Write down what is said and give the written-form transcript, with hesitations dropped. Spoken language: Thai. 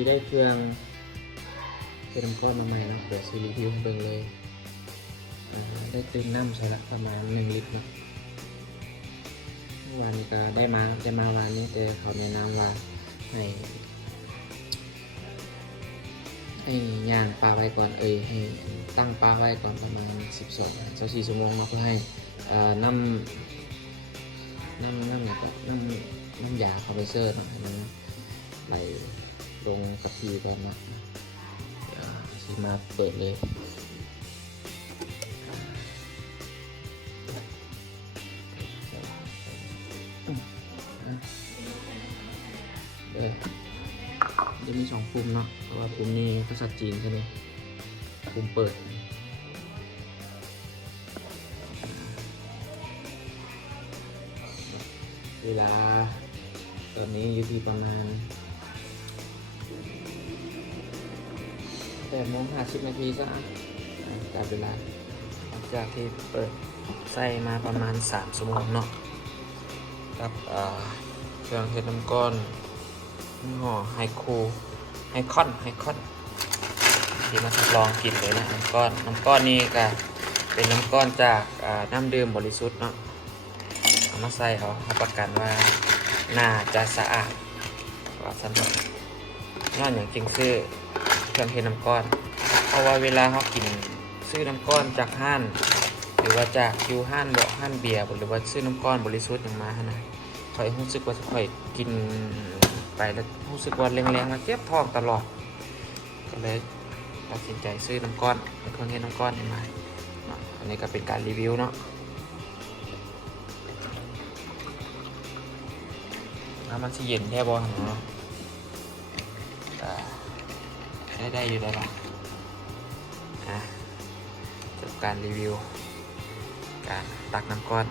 ดีได้เครื่องเป็นน้ำก้อนมาใหม่เนาะเดี๋ยวซีรีวิวเบิ่งเลยได้เติมน้ำใช้ละประมาณ1 ลิตรเนาะวันก็ได้มาวันนี้แต่เขาแนะนำว่าให้ย่างปลาไว้ก่อนให้ตั้งปลาไว้ก่อนประมาณ12-24 ชั่วโมงเนาะเพื่อให้น้ำยาคอมเพรสเซอร์เนาะให้มันไหลลงกะทิก่อนนะเดี๋ยวสิมาเปิดเลยจะมี2 ปุ่มเนาะเพราะว่าปุ่มนี้ภาษาจีนใช่ไหมปุ่มเปิดเวลาตอนนี้อยู่ที่ประมาณ8:50 นาทีซะจากเวลาหลังจากที่เปิดใส่มาประมาณ3 ชั่วโมงเนาะกับเครื่องเฮ็ดน้ำก้อนห่อไฮคอนที่มาทดลองกินเลยนะน้ำก้อนนี้ก็เป็นน้ำก้อนจากน้ำดื่มบริสุทธิ์เนาะเอามาใส่เขาประกันว่าน่าจะสะอาดกว่าสันนอนอย่างจริงซื้อเครื่องเทน้ำก้อนเพราะว่าเวลาเขากินซื้อน้ำก้อนจากห้านหรือว่าจากคิวห้านเบียร์หรือว่าซื้อน้ำก้อนบริสุทธิ์อย่างมานะค่อยรู้สึกว่าค่อยกินไปแล้วรู้สึกว่าแรงๆมาเจ็บท้องตลอดก็เลยตัดสินใจซื้อน้ำก้อนเครื่องเทน้ำก้อนนี่มาอันนี้ก็เป็นการรีวิวเนาะมันสิเย็นแค่บอลเนาะได้อยู่แล้วล่ะจบการรีวิวการตักน้ำก้อน